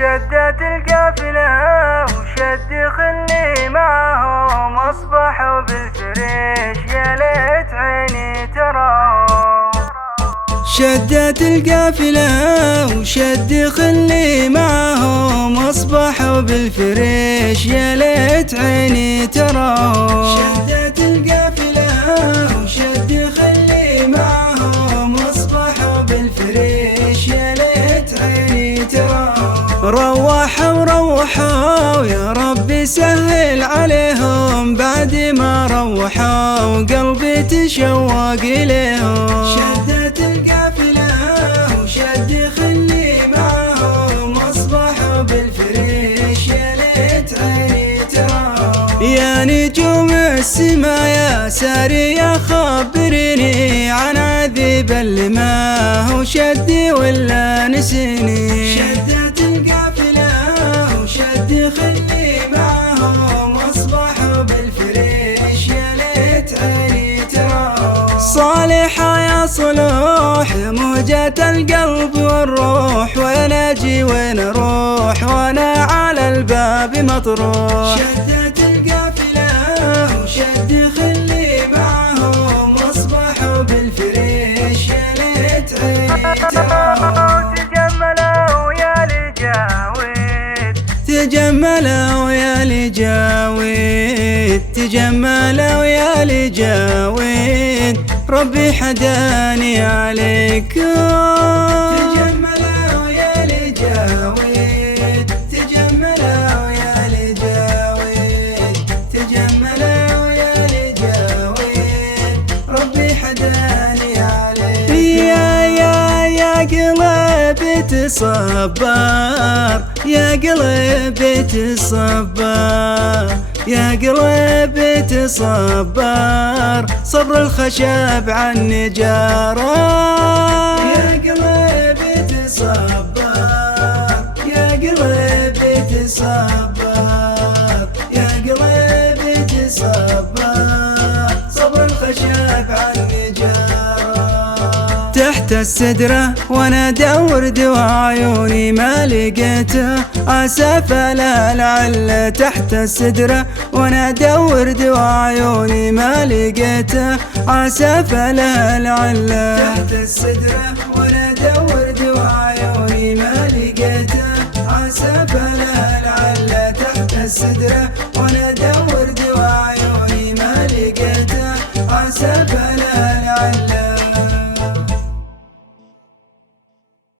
شدت القافلة وشد خلي معهم، أصبحوا بالفريش يا ليت عيني تراهم. شدت القافلة وشد خلي معهم، أصبحوا بالفريش يا ليت عيني تراهم. شدت القافلة وشد خلي معهم، أصبحوا بالفريش يا ليت عيني تراهم. روحوا يا ربي سهل عليهم، بعد ما روحوا قلبي تشوق إليهم. شدت القافلة وشد خلي معهم، أصبحوا بالفريش يا ليت عيني تراهم. يا نجوم السما يا سارية خبريني عن عذيب اللي ما هو شدي ولا نسيني. شدت القافلة وشد خلي معهم، أصبحوا بالفريش يا ليت عيني تراهم. صالحة يا صلوح موجة القلب والروح، وين أجي وين أروح وأنا على الباب مطروح. شدت القافلة وشد خلي معهم، أصبحوا بالفريش يا ليت عيني تراهم. تجملوا يا لجاويد، تجملوا يا لجاويد، تجملوا يا لجاويد، ربي حداني عليكم. تجملوا يا لجاويد، تجملوا يا لجاويد، تجملوا يا لجاويد، ربي حداني عليكم. يا قلبي تصبر، يا قلبي تصبر، يا قلبي تصبر، صبر الخشب عن نجارة. يا قلبي تصبر، يا قلبي تصبر، يا قلبي تصبر، صبر الخشب عن نجارة. تحت السدرة وانا ادور دوا عيوني ما لقيته، اسف لا لعل. تحت السدرة وانا ادور دوا عيوني ما لقيته، اسف لا لعل. تحت السدرة وانا ادور دوا عيوني ما لقيته، اسف لا لعل. تحت السدرة